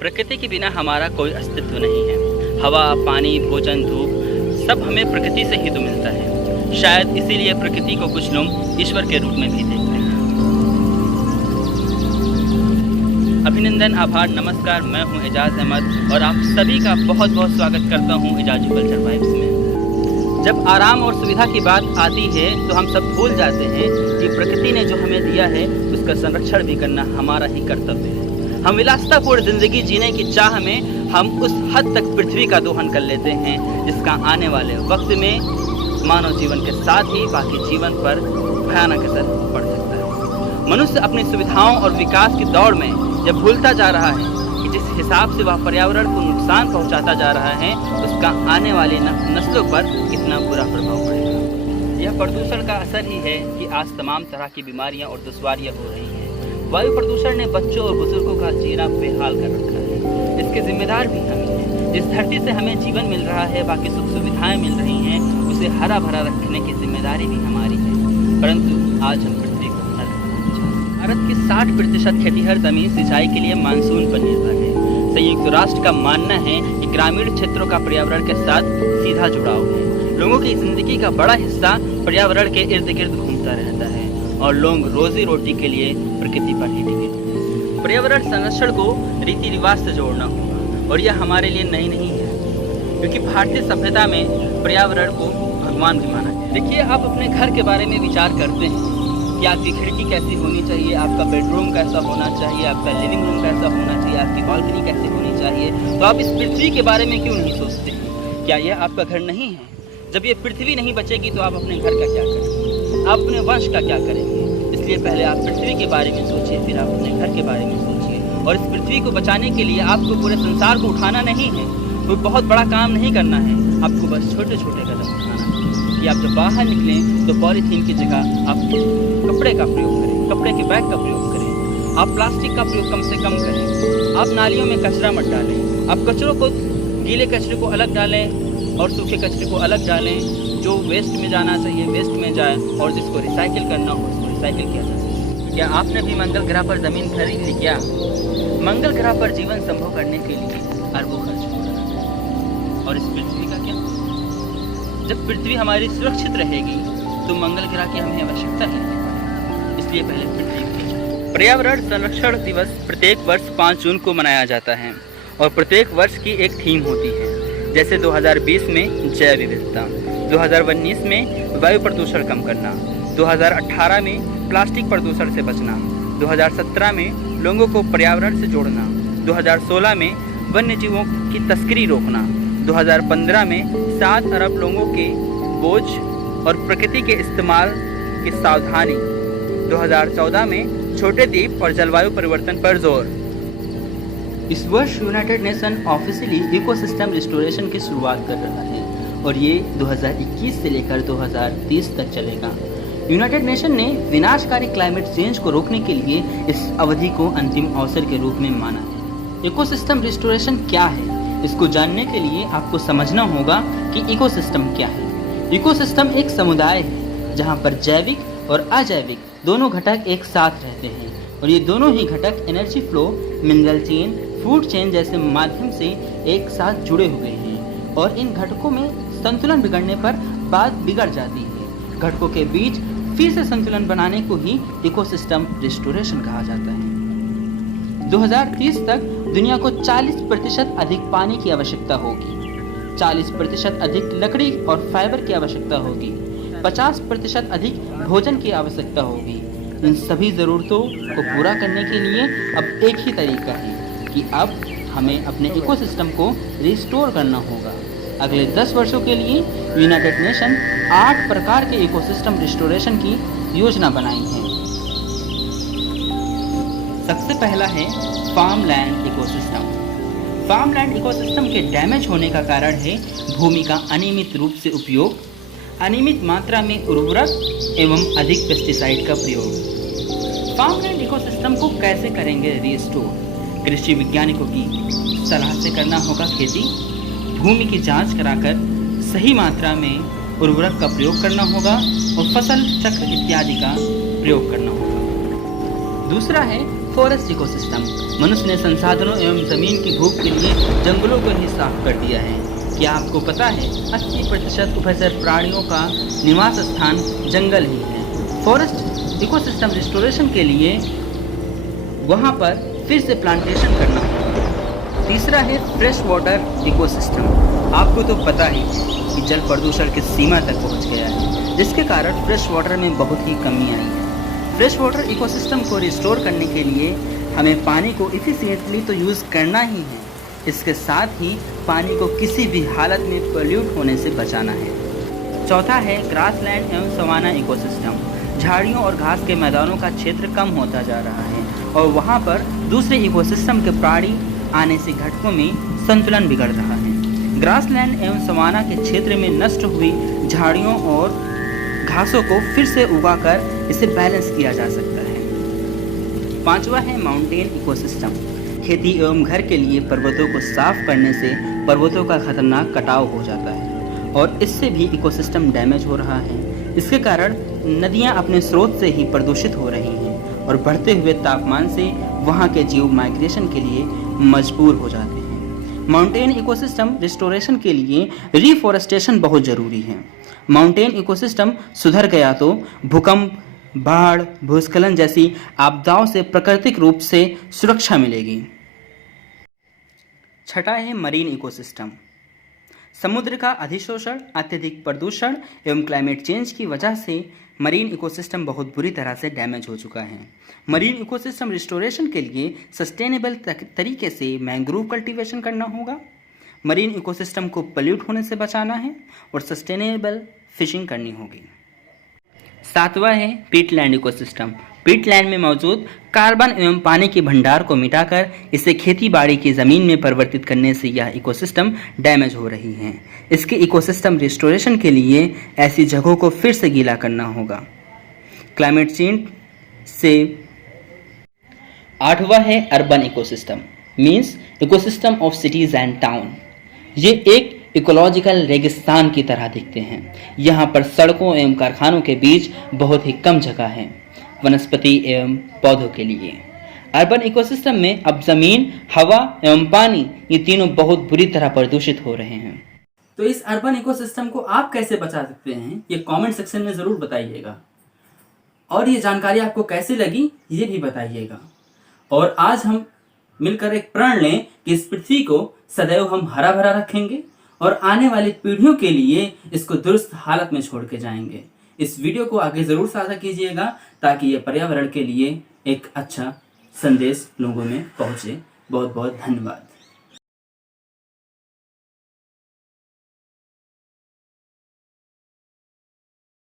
प्रकृति के बिना हमारा कोई अस्तित्व नहीं है। हवा, पानी, भोजन, धूप सब हमें प्रकृति से ही तो मिलता है। शायद इसीलिए प्रकृति को कुछ लोग ईश्वर के रूप में भी देखते हैं। अभिनंदन, आभार, नमस्कार। मैं हूं एजाज अहमद और आप सभी का बहुत बहुत स्वागत करता हूं एजाजू कल्चर वाइब्स में। जब आराम और सुविधा की बात आती है तो हम सब भूल जाते हैं कि प्रकृति ने जो हमें दिया है उसका संरक्षण भी करना हमारा ही कर्तव्य है। हम विलासितापूर्ण जिंदगी जीने की चाह में हम उस हद तक पृथ्वी का दोहन कर लेते हैं जिसका आने वाले वक्त में मानव जीवन के साथ ही बाकी जीवन पर भयानक असर पड़ सकता है। मनुष्य अपनी सुविधाओं और विकास की दौड़ में जब भूलता जा रहा है कि जिस हिसाब से वह पर्यावरण को नुकसान पहुंचाता जा रहा है उसका आने वाली नस्लों पर कितना बुरा प्रभाव पड़ेगा। यह प्रदूषण का असर ही है कि आज तमाम तरह की बीमारियां और दुश्वारियां हो रही हैं। वायु प्रदूषण ने बच्चों और बुजुर्गों का जीना बेहाल कर रखा है। इसके जिम्मेदार भी हम ही हैं। जिस धरती से हमें जीवन मिल रहा है, बाकी सुख सुविधाएं मिल रही हैं, उसे हरा भरा रखने की जिम्मेदारी भी हमारी है। परंतु आज हम पृथ्वी को भारत की 60% खेतीहर जमीन सिंचाई के लिए मानसून पर निर्भर है। संयुक्त राष्ट्र का मानना है कि ग्रामीण क्षेत्रों का पर्यावरण के साथ सीधा जुड़ाव है। लोगों की जिंदगी का बड़ा हिस्सा पर्यावरण के इर्द गिर्द घूमता रहता है और लोग रोजी रोटी के लिए प्रकृति पर ही टिके हैं। पर्यावरण संरक्षण को रीति रिवाज से जोड़ना होगा और यह हमारे लिए नई नहीं है, क्योंकि भारतीय सभ्यता में पर्यावरण को भगवान भी माना है। देखिए, आप अपने घर के बारे में विचार करते हैं कि आपकी खिड़की कैसी होनी चाहिए, आपका बेडरूम कैसा होना चाहिए, आपका लिविंग रूम कैसा होना चाहिए, आपकी बालकनी कैसी होनी चाहिए, तो आप इस पृथ्वी के बारे में क्यों नहीं सोचते हैं? क्या यह आपका घर नहीं है? जब ये पृथ्वी नहीं बचेगी तो आप अपने घर का क्या करेंगे? आप अपने वंश का क्या करेंगे? इसलिए पहले आप पृथ्वी के बारे में सोचिए, फिर आप अपने घर के बारे में सोचिए। और इस पृथ्वी को बचाने के लिए आपको पूरे संसार को उठाना नहीं है, कोई बहुत बड़ा काम नहीं करना है, आपको बस छोटे छोटे कदम उठाना है। कि आप जब बाहर निकलें तो पॉलीथीन की जगह आप कपड़े का प्रयोग करें, कपड़े के बैग का प्रयोग करें, आप प्लास्टिक का प्रयोग कम से कम करें, आप नालियों में कचरा मत डालें, आप कचरों को, गीले कचरे को अलग डालें और सूखे कचरे को अलग डालें। जो वेस्ट में जाना चाहिए वेस्ट में जाए और जिसको रिसाइकिल करना हो उसको रिसाइकिल किया जा सकता है। क्या आपने भी मंगल ग्रह पर ज़मीन खरीद ली क्या? मंगल ग्रह पर जीवन संभव करने के लिए अरबों खर्च हो रहा है। और इस पृथ्वी का क्या? जब पृथ्वी हमारी सुरक्षित रहेगी तो मंगल ग्रह की हमें आवश्यकता ही नहीं। इसलिए पहले पृथ्वी को। पर्यावरण संरक्षण दिवस प्रत्येक वर्ष 5 जून को मनाया जाता है और प्रत्येक वर्ष की एक थीम होती है। जैसे 2020 में जैव विविधता, 2019 में वायु प्रदूषण कम करना, 2018 में प्लास्टिक प्रदूषण से बचना, 2017 में लोगों को पर्यावरण से जोड़ना, 2016 में वन्य जीवों की तस्करी रोकना, 2015 में 7 अरब लोगों के बोझ और प्रकृति के इस्तेमाल की सावधानी, 2014 में छोटे द्वीप और जलवायु परिवर्तन पर जोर। इस वर्ष United nation officially ecosystem restoration की शुरुआत कर रहा है और ये 2021 से लेकर 2030 तक चलेगा। यूनाइटेड नेशन ने विनाशकारी क्लाइमेट चेंज को रोकने के लिए इस अवधि को अंतिम अवसर के रूप में माना है। इकोसिस्टम रिस्टोरेशन क्या है? इसको जानने के लिए आपको समझना होगा कि इकोसिस्टम क्या है। इकोसिस्टम एक समुदाय है जहाँ पर जैविक और अजैविक दोनों घटक एक साथ रहते हैं और ये दोनों ही घटक energy flow, mineral chain, food chain जैसे माध्यम से एक साथ जुड़े हुए हैं और इन घटकों में संतुलन बिगड़ने पर बात बिगड़ जाती है। घटकों के बीच फिर से संतुलन बनाने को ही इकोसिस्टम रिस्टोरेशन कहा जाता है। 2030 तक दुनिया को 40% अधिक पानी की आवश्यकता होगी, 40% अधिक लकड़ी और फाइबर की आवश्यकता होगी, 50% अधिक भोजन की आवश्यकता होगी। इन सभी ज़रूरतों को पूरा करने के लिए अब एक ही तरीका है कि अब हमें अपने इकोसिस्टम को रिस्टोर करना होगा। अगले 10 वर्षों के लिए यूनाइटेड नेशन 8 प्रकार के इकोसिस्टम रिस्टोरेशन की योजना बनाई है। सबसे पहला है फार्मलैंड इकोसिस्टम। फार्मलैंड इकोसिस्टम के डैमेज होने का कारण है भूमि का अनियमित रूप से उपयोग, अनियमित मात्रा में उर्वरक एवं अधिक पेस्टिसाइड का प्रयोग। फार्मलैंड इकोसिस्टम को कैसे करेंगे रिस्टोर? कृषि वैज्ञानिकों की सलाह से करना होगा खेती, भूमि की जांच कराकर सही मात्रा में उर्वरक का प्रयोग करना होगा और फसल चक्र इत्यादि का प्रयोग करना होगा। दूसरा है फॉरेस्ट इकोसिस्टम। मनुष्य ने संसाधनों एवं जमीन की भूख के लिए जंगलों को ही साफ कर दिया है। क्या आपको पता है 80% उभयचर प्राणियों का निवास स्थान जंगल ही है। फॉरेस्ट इकोसिस्टम रिस्टोरेशन के लिए वहाँ पर फिर से प्लांटेशन करना होगा। तीसरा है फ्रेश वाटर इकोसिस्टम। आपको तो पता ही है कि जल प्रदूषण की सीमा तक पहुँच गया है, जिसके कारण फ्रेश वाटर में बहुत ही कमी आई है। फ्रेश वाटर इकोसिस्टम को रिस्टोर करने के लिए हमें पानी को इफिशिएंटली तो यूज़ करना ही है, इसके साथ ही पानी को किसी भी हालत में पोल्यूट होने से बचाना है। चौथा है ग्रासलैंड एवं सवाना इकोसिस्टम। झाड़ियों और घास के मैदानों का क्षेत्र कम होता जा रहा है और वहाँ पर दूसरे इकोसिस्टम के प्राणी आने से घटकों में संतुलन बिगड़ रहा है। ग्रासलैंड एवं सवाना के क्षेत्र में नष्ट हुई झाड़ियों और घासों को फिर से उगाकर इसे बैलेंस किया जा सकता है। पांचवा है माउंटेन इकोसिस्टम। खेती एवं घर के लिए पर्वतों को साफ करने से पर्वतों का खतरनाक कटाव हो जाता है और इससे भी इकोसिस्टम डैमेज हो रहा है। इसके कारण नदियां अपने स्रोत से ही प्रदूषित हो रही हैं और बढ़ते हुए तापमान से वहां के जीव माइग्रेशन के लिए मजबूर हो जाते हैं। माउंटेन इकोसिस्टम रिस्टोरेशन के लिए रिफॉरेस्टेशन बहुत ज़रूरी है। माउंटेन इकोसिस्टम सुधर गया तो भूकंप, बाढ़, भूस्खलन जैसी आपदाओं से प्राकृतिक रूप से सुरक्षा मिलेगी। छठा है मरीन इकोसिस्टम। समुद्र का अधिशोषण, अत्यधिक प्रदूषण एवं क्लाइमेट चेंज की वजह से मरीन इकोसिस्टम बहुत बुरी तरह से डैमेज हो चुका है। मरीन इकोसिस्टम रिस्टोरेशन के लिए सस्टेनेबल तरीके से मैंग्रोव कल्टीवेशन करना होगा। मरीन इकोसिस्टम को पोल्यूट होने से बचाना है और सस्टेनेबल फिशिंग करनी होगी। सातवां है पीटलैंड इकोसिस्टम। पीटलैंड में मौजूद कार्बन एवं पानी के भंडार को मिटाकर इसे खेती बाड़ी की ज़मीन में परिवर्तित करने से यह इकोसिस्टम डैमेज हो रही है। इसके इकोसिस्टम रिस्टोरेशन के लिए ऐसी जगहों को फिर से गीला करना होगा। क्लाइमेट चेंज से आठवां है urban ecosystem, means ecosystem of cities and town. ये एक इकोलॉजिकल रेगिस्तान की तरह दिखते हैं। यहाँ पर सड़कों एवं कारखानों के बीच बहुत ही कम जगह है वनस्पति एवं पौधों के लिए। अर्बन इकोसिस्टम में अब जमीन, हवा एवं पानी ये तीनों बहुत बुरी तरह प्रदूषित हो रहे हैं। तो इस अर्बन इकोसिस्टम को आप कैसे बचा सकते हैं ये कमेंट सेक्शन में ज़रूर बताइएगा और ये जानकारी आपको कैसे लगी ये भी बताइएगा। और आज हम मिलकर एक प्रण लें कि इस पृथ्वी को सदैव हम हरा भरा रखेंगे और आने वाली पीढ़ियों के लिए इसको दुरुस्त हालत में छोड़ के जाएंगे। इस वीडियो को आगे ज़रूर साझा कीजिएगा ताकि ये पर्यावरण के लिए एक अच्छा संदेश लोगों में पहुँचे। बहुत बहुत धन्यवाद।